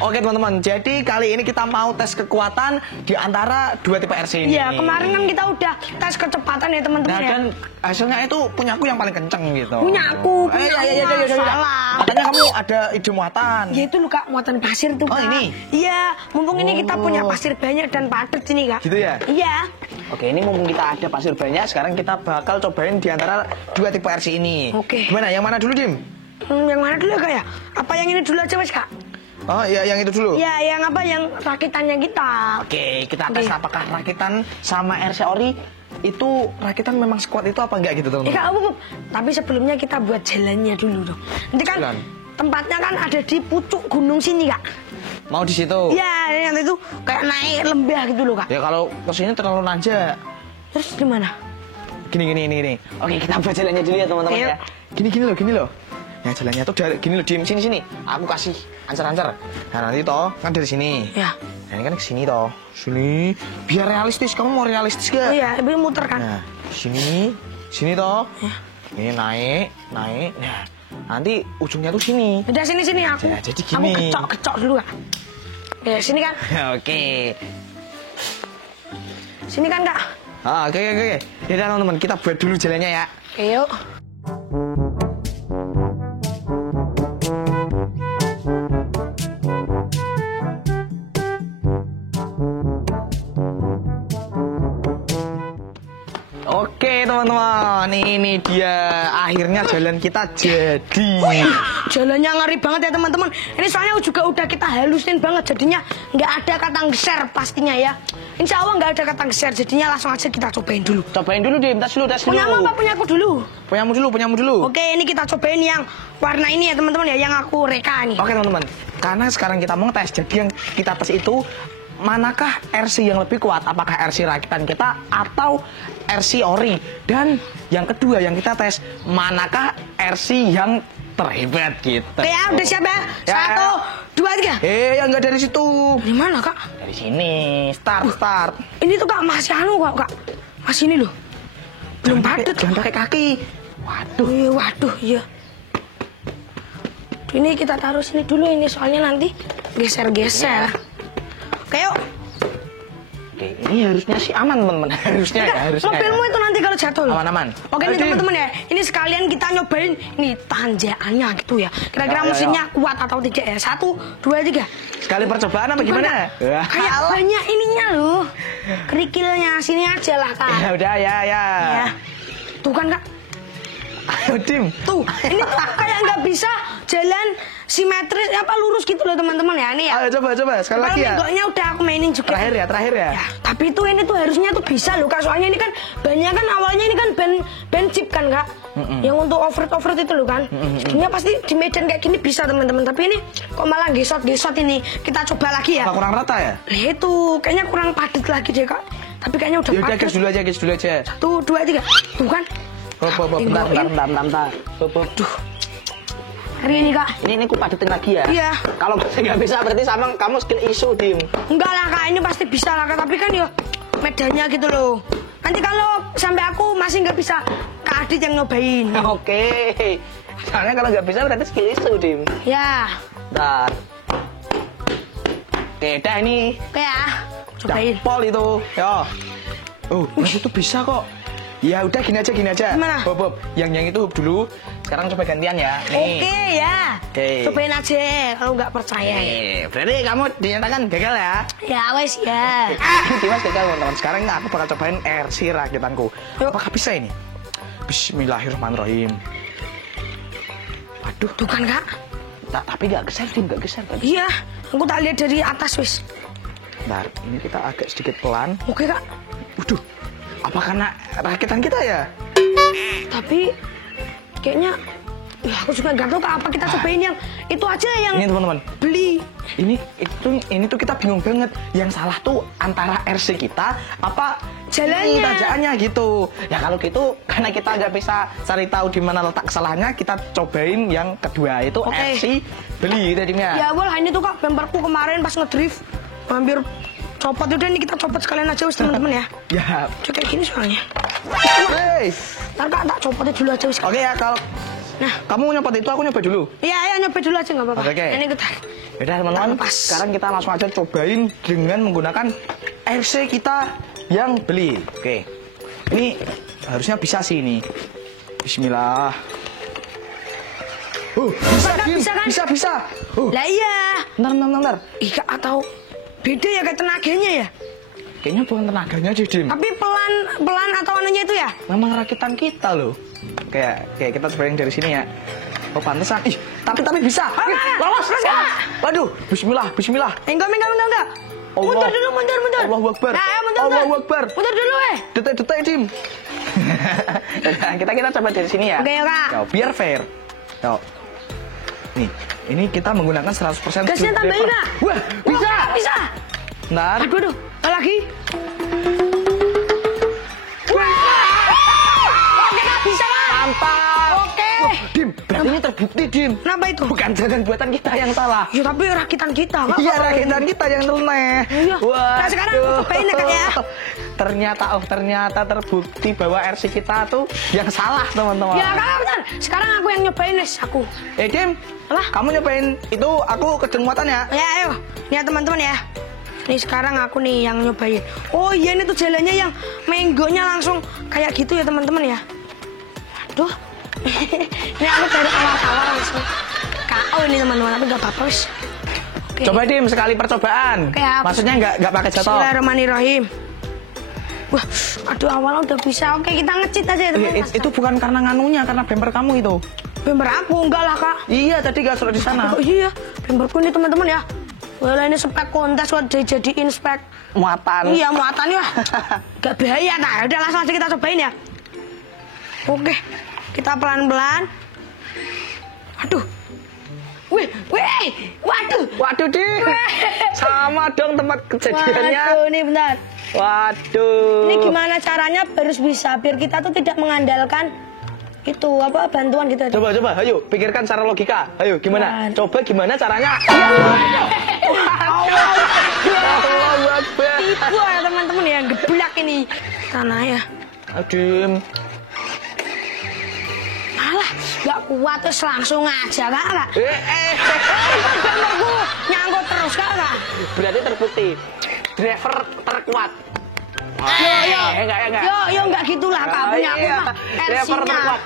Oke teman-teman, jadi kali ini kita mau tes kekuatan di antara dua tipe RC ini. Iya, kemarin kan kita udah tes kecepatan ya teman-teman Nah, ya. dan hasilnya itu punyaku yang paling kenceng gitu. Punyaku salah. Katanya kamu ada ide muatan. Ya itu loh Kak, muatan pasir tuh Kak. Oh, ini? Iya, mumpung ini kita punya pasir banyak dan padat sini Kak. Gitu ya? Iya. Oke, ini mumpung kita ada pasir banyak, sekarang kita bakal cobain di antara dua tipe RC ini. Oke. Gimana? Yang mana dulu, Dim? Yang mana dulu ya Kak ya? Apa yang ini dulu aja Mas Kak? Oh iya, yang itu dulu. Ya, yang apa? Yang rakitannya kita. Oke, kita tes apakah rakitan sama RC Ori itu rakitan memang sekuat itu apa enggak gitu teman-teman? Kak, tapi sebelumnya kita buat jalannya dulu dong. Nanti kan Jalan. tempatnya kan ada di pucuk gunung sini Kak. Mau di situ? Iya, nanti itu kayak naik lembah gitu loh Kak. Ya kalau kesini terlalu nanjak. Terus gimana? Gini. Oke, kita buat jalannya dulu ya teman-teman ya. Gini loh. Ya jalannya tuh dari gini loh, Dim, sini. Aku kasih ancer-ancer. Nah nanti toh kan dari sini. Ya. Nah ini kan ke sini toh. Sini. Biar realistis. Kamu mau realistis gak? Iya, tapi muter kan. Nah, sini toh. Ya. Ini naik. Nah, nanti ujungnya tuh sini. Udah sini aku. Ya, jadi Aku gini. kecok dulu Kak. Ya, sini kan. Oke. Sini kan Kak. Oke. Ya udah teman-teman, kita buat dulu jalannya ya. Oke, yuk. Oke teman-teman, ini dia akhirnya jalan kita jadi. Jalannya ngeri banget ya teman-teman. Ini soalnya juga udah kita halusin banget, jadinya nggak ada kata geser pastinya ya. Insya Allah nggak ada kata geser, jadinya langsung aja kita cobain dulu. Cobain dulu deh, tes dulu. Punyamu apa punyaku dulu? Punyamu dulu. Oke, ini kita cobain yang warna ini ya teman-teman ya, yang aku reka nih. Oke teman-teman, karena sekarang kita mau tes, jadi yang kita tes itu manakah RC yang lebih kuat? Apakah RC rakitan kita atau RC ori? Dan yang kedua yang kita tes, manakah RC yang terhebat gitu? Oke ya, udah siap ya? Ya. 1, 2, 3. Ya enggak dari situ. Dari mana Kak? Dari sini. Start. Ini tuh Kak masih Kak. Masih ini loh. Belum padat. Jangan pakai kaki. Waduh, iya. Ini kita taruh sini dulu ini soalnya nanti geser-geser. Oke yuk. Oke, ini harusnya sih aman teman-teman. Harusnya. Mobilmu itu nanti kalau jatuh loh. Aman. Oke nih teman-teman ya. Ini sekalian kita nyobain nih tanjakannya gitu ya. Kira-kira mesinnya kuat atau tidak ya? 1, 2, 3. Sekali percobaan apa gimana? Kayak banyak ininya loh. Kerikilnya sini aja lah Kak. Ya udah ya. Tuh kan Kak. Ayo Dim. Tuh, ini tuh kayak nggak bisa jalan simetris apa lurus gitu loh teman-teman ya nih ya. Ayo coba sekali lagi ya. Menggoknya udah aku mainin juga. Terakhir ya. Ya, tapi itu ini tuh harusnya tuh bisa loh Kak. Soalnya ini kan banyak kan awalnya ini kan ban chip kan Kak. Yang untuk off-road itu loh kan. Jadinya pasti di medan kayak gini bisa teman-teman. Tapi ini kok malah gesot ini. Kita coba lagi ya. Apa kurang rata ya? Nah itu kayaknya kurang padat lagi deh Kak. Tapi kayaknya udah padat. Gas dulu aja. 1, 2, 3. Tuh kan. Bentar. Duh. Hari ini Kak. Ini aku padetin lagi ya. Iya. Kalau nggak bisa berarti sama kamu skill isu Dim. Enggak lah Kak, ini pasti bisa lah Kak. Tapi kan ya medannya gitu loh. Nanti kalau sampai aku masih nggak bisa, Kak Adit yang nyobain. Oke. Soalnya kalau nggak bisa berarti skill isu Dim. Ya. Bentar. Oke, dah ini. Oke ya. Cobain. Pol itu. Yo. Itu bisa kok. Ya udah gini aja. Gimana? Bob. Yang itu dulu. Sekarang coba gantian ya. Oke ya. Oke. Cobain aja kalau nggak percaya. Berarti kamu dinyatakan gagal ya? Ya wes ya. Dimas gagal teman-teman. Sekarang aku bakal cobain RC rakitanku. Apakah bisa ini? Bismillahirrahmanirrahim. Waduh. Tuh kan Kak. Tapi nggak geser. Iya. Aku tak lihat dari atas wes. Bentar, ini kita agak sedikit pelan. Oke Kak. Waduh. Apa karena rakitan kita ya? Tapi kayaknya ya aku juga nggak tahu Kak, apa kita cobain yang itu aja yang ini teman-teman beli. Ini tuh kita bingung banget. Yang salah tuh antara RC kita apa jalannya, tanjakannya gitu. Ya kalau gitu karena kita nggak bisa cari tahu di mana letak kesalahannya, kita cobain yang kedua itu RC beli tadinya. Ya boleh, ini tuh Kak bemperku kemarin pas ngedrift hampir copot. Udah ini kita copot sekalian aja wis teman-teman ya. Ya. Kayak gini soalnya. Hey. Ntar Kak tak copotnya dulu aja wis. Oke ya, Nah. Kamu nyopot itu, aku nyoba dulu. Iya, ayo nyopet dulu aja nggak apa-apa. Oke. Ini kita. Yaudah teman-teman, sekarang kita langsung aja cobain dengan menggunakan RC kita yang beli. Oke. Ini harusnya bisa sih ini. Bismillah. Bisa, Dim. Bisa kan? Bisa. Lah iya. Bentar. Ika atau beda ya kayak tenaganya ya? Kayaknya bukan tenaganya aja, Dim. Tapi pelan atau anunya itu ya? Memang rakitan kita loh. Kayak kita cobain dari sini ya. Oh pantesan. Ih, tapi bisa. Lolos. Waduh, bismillah. Enggak. Allah. Mundur. Allahu Akbar. Nah, mundur. Allahu Akbar. Mundur dulu, Detek, Dim. kita coba dari sini ya. Oke, Kak. Yo, biar fair. Yo. Nih, ini kita menggunakan 100% Gasnya tambahin, Kak. Wah, bisa. Bentar. Aduh. Lagi. Bisa kan? Mantap. Oke. Dim, berarti ini terbukti, Dim. Kenapa itu? Bukan jalan buatan kita yang salah. Ya tapi rakitan kita, Kak. Iya, rakitan kita yang nyeleneh. Iya. Nah, sekarang aku cobain ya, Kak ya. Ternyata terbukti bahwa RC kita tuh yang salah, teman-teman. Ya, Kak, bentar. Sekarang aku yang nyobain, aku. Dim, Apa? kamu nyobain itu, aku kenceng muatan ya. Ya, ayo. Nih, teman-teman ya. Nih sekarang aku nih yang nyobain. Oh iya, ini tuh jalannya yang manggonya langsung kayak gitu ya, teman-teman ya. Aduh. Ini aku dari awal-awal langsung KO ini, teman-teman. Tapi gak apa-apa, wis. Oke. Coba, Dim, sekali percobaan. Oke, aku. Maksudnya nggak pakai jatuh. Bismillahirrahmanirrahim. Wah, aduh, awalnya udah bisa. Oke, kita ngecit aja ya, teman-teman. Itu bukan karena nganunya, karena bumper kamu itu. Bember aku enggak lah, Kak. Iya, tadi gak suruh di sana. Oh iya, bemberku ini, teman-teman ya. Wah, ini spek kontes buat dijadiin spek Muatan. Iya, muatannya wah. Gak bahaya. Nah, udah langsung aja kita cobain ya. Oke, kita pelan-pelan. Aduh. Waduh, Dim. Sama dong tempat kejadiannya. Waduh, ini bentar. Waduh. Ini gimana caranya harus bisa biar kita tuh tidak mengandalkan itu apa bantuan gitu. Coba, ayo pikirkan secara logika. Ayo, gimana? Wah. Coba gimana caranya? Allahu Akbar. Tipu ya, teman-teman ya, geblak ini tanah ya. Adim. Alah, gak kuat terus langsung aja, Kak. Aku Nyangkut terus, Kak. berarti terbukti driver terkuat. Enggak. Yo, enggak gitulah, Kak. Punya aku mah Driver LC-nya. terkuat.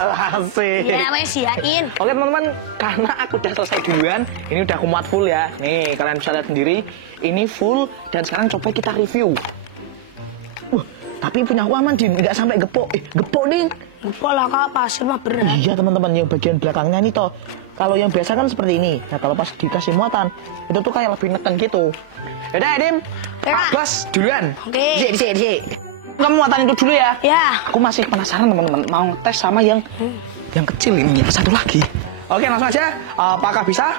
Asik. Ya, wes yain. Oke teman-teman, karena aku udah selesai duluan, ini udah aku muat full ya. Nih, kalian bisa lihat sendiri, ini full dan sekarang coba kita review. Wah, tapi punya aku aman, Din, nggak sampai gepok. Gepok nih. Gepok lah, Kak, pasir mah berat. Iya teman-teman, yang bagian belakangnya nih toh. Kalau yang biasa kan seperti ini. Nah, kalau pas dikasih muatan, itu tuh kayak lebih neken gitu. Yaudah, Dim. Ya. Bas, duluan. Oke. Di. Kamu muatan itu dulu ya. Ya. Aku masih penasaran teman-teman, mau tes sama yang kecil ini, satu lagi. Oke, langsung aja. Apakah bisa?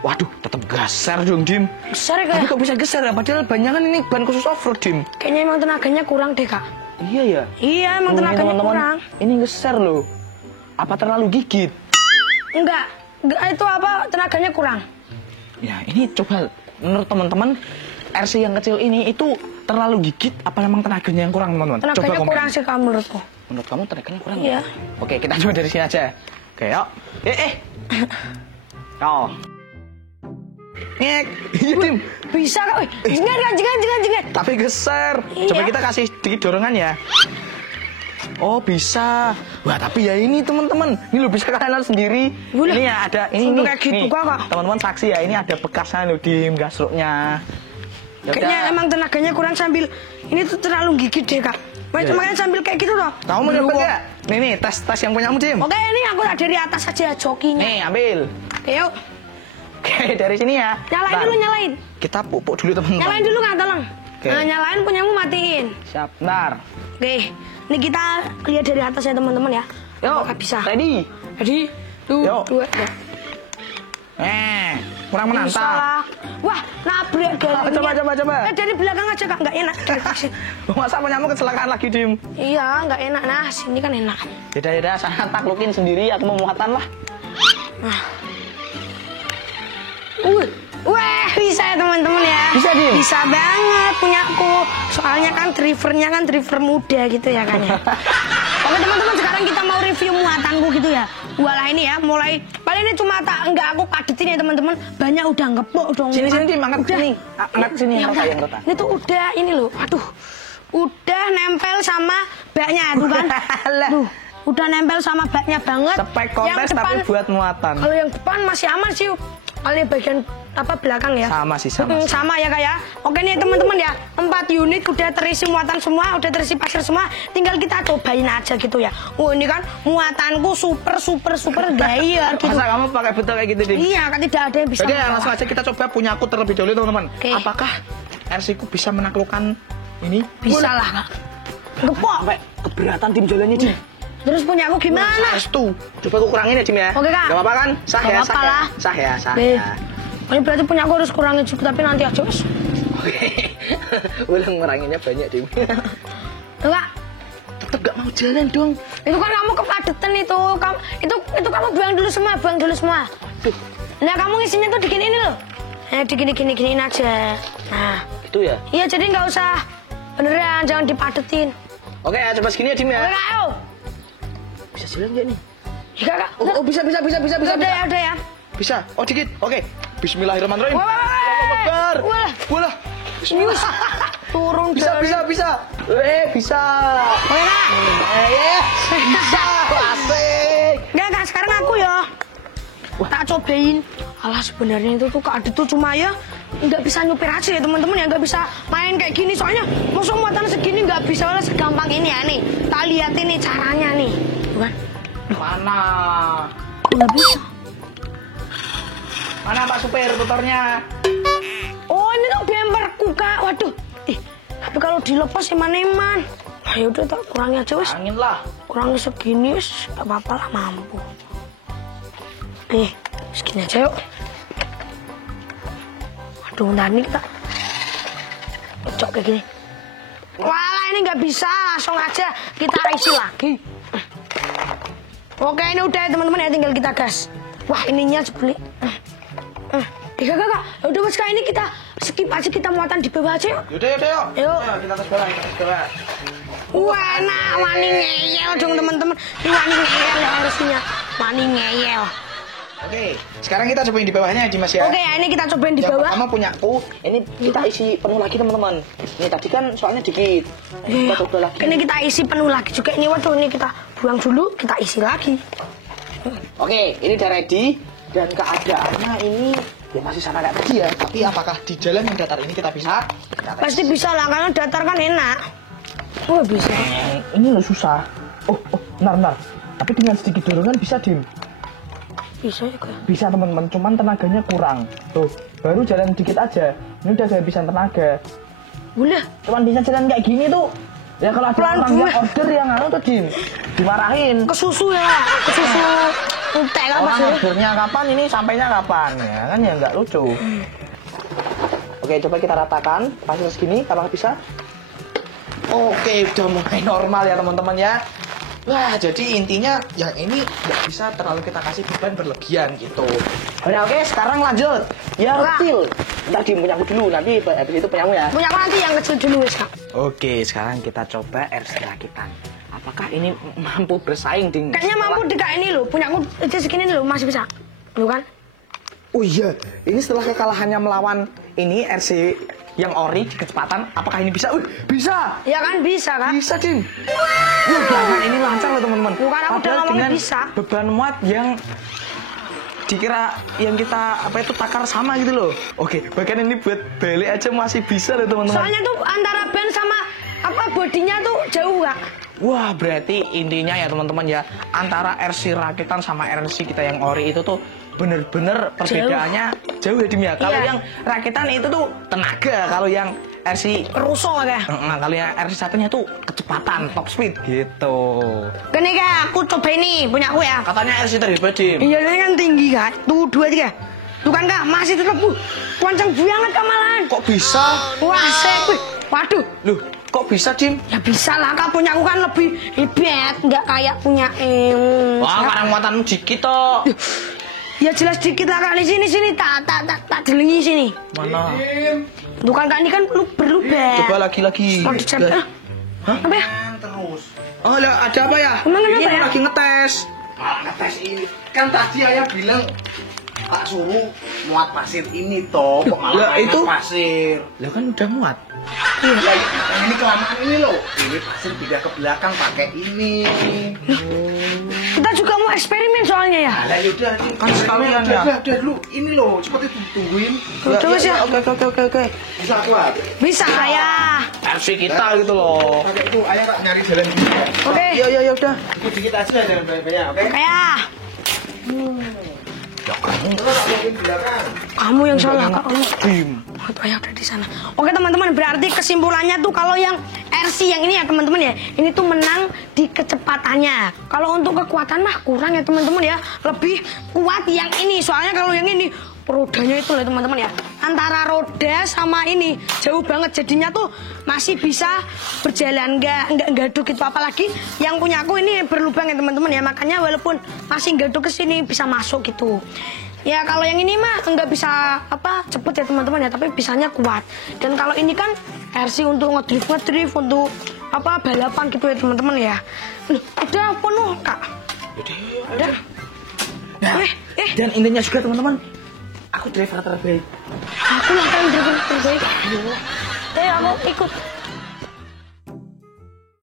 Waduh, tetap geser dong, Dim. Besar ya, Tapi Kak. kok bisa geser ya? Padahal banyak kan ini ban khusus off-road, Dim. Kayaknya emang tenaganya kurang deh, Kak. Iya ya. Iya, emang Ini, tenaganya teman-teman, kurang. ini geser loh. Apa terlalu gigit? Enggak, itu apa tenaganya kurang. Ya, ini coba menurut teman-teman, RC yang kecil ini itu terlalu gigit apa memang tenaganya yang kurang, teman-teman? Tenaganya Coba komen. kurang sih, Kak, menurutku. Menurut kamu tenaganya kurang? Iya. Oke, kita coba dari sini aja. Oke, yuk. Oh. Ngek. Iya, Dim. Bisa, Kak. Jangan. Tapi geser. Iya. Coba kita kasih sedikit dorongan ya. Oh, bisa. Wah, tapi ya ini teman-teman. Ini lo bisa kalian lihat sendiri. Boleh. Ini ya ada ini Sampai nih. kayak gitu, nih. Kak. Teman-teman saksi ya, ini ada bekasnya lo di gasruknya. Ya Kayaknya udah. emang tenaganya kurang sambil ini tuh terlalu gigit deh, Kak. Iya. Makanya sambil kayak gitu loh. Kamu mau nyoba nggak? Nih, tes yang punyamu, Dim. Oke, ini aku dari atas aja jokinya. Nih, ambil. Oke, yuk. Oke, dari sini ya. Nyalain Bentar. dulu, nyalain. Kita pupuk dulu, teman-teman. Nyalain dulu, Kak, tolong. Oke. Nah, nyalain punyamu matiin. Siap, bentar. Oke, ini kita lihat dari atas ya, teman-teman ya. Yuk, Apakah bisa? ready. Jadi, Yuk. 2, 3. Kurang menantang. Salah. Wah, nabrak garingnya. Coba. Dari belakang aja, Kak, nggak enak. Masa punyamu kecelakaan lagi, Dim? Iya, nggak enak. Nah, sini kan enak. Yaudah, sana taklukin sendiri, aku mau muatan lah. Wah, bisa ya teman-teman ya. Bisa, Dim? Bisa banget punya aku. Soalnya kan drivernya kan driver muda gitu ya kan ya. Oke teman-teman, sekarang kita mau review muatanku gitu ya. Walah ini ya, mulai paling ini cuma enggak aku padetin ya teman-teman. Banyak udah ngepok dong. Sini angkat sini. Angkat sini Ya, yang rata. ini tuh udah ini loh. Aduh. Udah nempel sama baknya tuh kan. Duh, udah nempel sama baknya banget. Spek kontes tapi buat muatan. Kalau yang depan masih aman sih. Kalau yang bagian apa belakang ya? Sama sih, sama. Sama ya kak ya. Oke nih teman-teman ya, 4 unit udah terisi muatan semua, udah terisi pasir semua. Tinggal kita cobain aja gitu ya. Oh ini kan muatanku super gaya gitu. Masa kamu pakai betul kayak gitu, Dim? Iya, kan tidak ada yang bisa. Oke, langsung aja kita coba punya aku terlebih dahulu teman-teman. Oke. Apakah RC ku bisa menaklukkan ini? Bisa lah. Gepok. Sampai keberatan tim jalannya, Dim. Terus punya aku gimana? Sastu. Coba aku kurangin ya, Dim ya. Oke, Kak. Gak apa-apa kan? Sah Gak ya, apa-apa lah. Sah ya. Ini berarti punya aku harus kurangin juga, tapi nanti aja wes. Oke. Ulang nguranginnya banyak, Dim. Enggak. Tetep gak mau jalan dong. Itu kan kamu kepadetan itu. Itu kamu buang dulu semua. Tuh. Nah, kamu ngisinya tuh digini ini loh. Diginiin aja. Nah, Gitu ya. iya jadi nggak usah beneran, jangan dipadetin. Oke, coba segini ya, Dim ya. Oke, Kak, ayo. Bisa jalan gak nih? Iya, Kak. Oh, bisa. Udah ya. Bisa. Oh, dikit. Oke. Bismillahirrahmanirrahim. Wah. Bola. Bismillah. Turun Bisa. dari. Bisa. Oke, Kak. Bisa. Asik. Enggak, Kak, sekarang aku ya. Tak cobain. Alah, sebenarnya itu tuh Kak Adit tuh cuma ya nggak bisa nyupir aja ya teman-teman ya, nggak bisa main kayak gini soalnya musuh muatan segini nggak bisa lah segampang ini ya nih. Tak lihat ini caranya nih, bukan? Mana? Nggak bisa. Mana Pak Supir tutornya? Oh ini tuh bemperku Kak, waduh. Tapi kalau dilepas eman-eman. Nah, yaudah tak kurangi aja wes. Angin lah. Kurangi segini wes, nggak apa-apa lah mampu. Nih, segini aja yuk. Waduh, bentar ini kita cocok kayak gini. Walah ini nggak bisa, langsung aja kita isi lagi. Oke ini udah ya teman-teman ya, tinggal kita gas. Wah ininya jeblik. Kak, udah mas ini kita skip aja, kita muatan di bawah aja yuk. Yaudah. Yuk. Kita tes bola. Wah, nah wani ngeyel dong teman-teman. Ini wani ngeyel ya harusnya. Wani ngeyel. Oke, sekarang kita cobain di bawahnya ya, Mas ya. Oke ya, ini kita cobain di Yang bawah. pertama punya aku, ini kita isi penuh lagi teman-teman. Ini tadi kan soalnya dikit. Kita coba lagi. Ini kita isi penuh lagi juga. Ini waduh, ini kita buang dulu, kita isi lagi. Oke, ini udah ready dan keadaannya ini ya masih sama kayak tadi ya. Tapi apakah di jalan yang datar ini kita bisa? Kita tes. Pasti bisa lah, karena datar kan enak. Oh bisa. Ini lo susah. Oh, benar. Tapi dengan sedikit dorongan bisa, Dim. Bisa juga. Bisa teman-teman, cuman tenaganya kurang. Tuh, baru jalan dikit aja. Ini udah kehabisan tenaga. Udah. Cuman bisa jalan kayak gini tuh. Ya kalau ada Pelan orang gue. yang order yang tuh dimarahin. Kesusu ya, kesusu. Entek kan Orang maksudnya. ordernya kapan, ini sampainya kapan ya kan ya nggak lucu. Oke, coba kita ratakan. Pasir segini, apakah bisa? Oke, udah mulai normal ya teman-teman ya. Wah, jadi intinya yang ini nggak bisa terlalu kita kasih beban berlebihan gitu. Oke, sekarang lanjut. Ya kecil. Ntar di punyaku dulu, nanti habis itu punyamu ya. Punya aku nanti yang kecil dulu wes Kak. Oke, sekarang kita coba RC rakitan. Apakah ini mampu bersaing dengan? Kayaknya mampu di Kak ini loh. Punya aku itu segini loh masih bisa. Lu kan? Oh iya, ini setelah kekalahannya melawan ini RC yang ori kecepatan, apakah ini bisa? Bisa. Ya kan bisa Kak. Bisa, Cing. Jangan ini lancar loh teman-teman. Bukan aku udah Padahal ngomongin dengan bisa. beban muat yang dikira yang kita apa itu takar sama gitu loh. Oke, bahkan ini buat balik aja masih bisa loh teman-teman. Soalnya tuh antara band sama apa bodinya tuh jauh Kak. Wah, berarti intinya ya teman-teman ya, antara RC rakitan sama RC kita yang ori itu tuh bener-bener perbedaannya jauh ya Dim ya. Kalau Iya. yang rakitan itu tuh tenaga, kalau yang RC Rusuh ya. kalau yang RC satunya tuh kecepatan, top speed gitu. Gini Kak, aku coba ini punya aku ya. Katanya RC terhebat Dim. Iya ini kan tinggi Kak. Tuh 2 3. Tuh kan Kak, masih tetap kenceng banget Kak malahan. Kok bisa? Wah, sek. Wih, waduh. Loh, kok bisa Dim? Ya bisa lah Kak, punya aku kan lebih hebat, nggak kayak punya Wah, karena muatanmu dikit toh. Ya jelas dikit lah Kak, di sini tak delengi sini. Mana? Tuh kan Kak, ini kan lu berlubang. Coba lagi. Mau dicet. Hah? Apa ya? Terus. Oh, lah ada apa ya? Emang Ini kenapa ya? lagi ngetes. Ngetes ini. Kan tadi ayah bilang Pak suruh muat pasir ini toh, kok malah itu pasir. Lah kan udah muat. Iya, ini kelamaan ini loh. Ini pasir pindah ke belakang pakai ini. Kita juga mau eksperimen soalnya ya. Lah yaudah, kan sekalian ya. Udah dulu, ini loh, cepet itu tungguin. Terus ya. Oke. Bisa kuat. Bisa ya. Versi kita gitu loh. Pakai itu, ayah tak nyari jalan dulu. Oke. Ya udah. Dikit aja jalan banyak, oke? Kayak Ya kamu belakang. kamu yang salah kak. Bim. Ayah udah di sana. Oke teman-teman, berarti kesimpulannya tuh kalau yang RC yang ini ya teman-teman ya, ini tuh menang di kecepatannya. Kalau untuk kekuatan mah kurang ya teman-teman ya, lebih kuat yang ini. Soalnya kalau yang ini rodanya itu loh teman-teman ya, antara roda sama ini jauh banget, jadinya tuh masih bisa berjalan nggak gaduk gitu. Apalagi yang punya aku ini berlubang ya teman-teman ya, makanya walaupun masih gaduk ke sini bisa masuk gitu. Ya kalau yang ini mah nggak bisa cepet ya teman-teman ya, tapi bisanya kuat. Dan kalau ini kan RC untuk ngedrift untuk balapan gitu ya teman-teman ya. Udah penuh kak. Udah. Nah, dan intinya juga teman-teman, aku driver terbaik. Aku lah kan driver terbaik. Ayo aku ikut.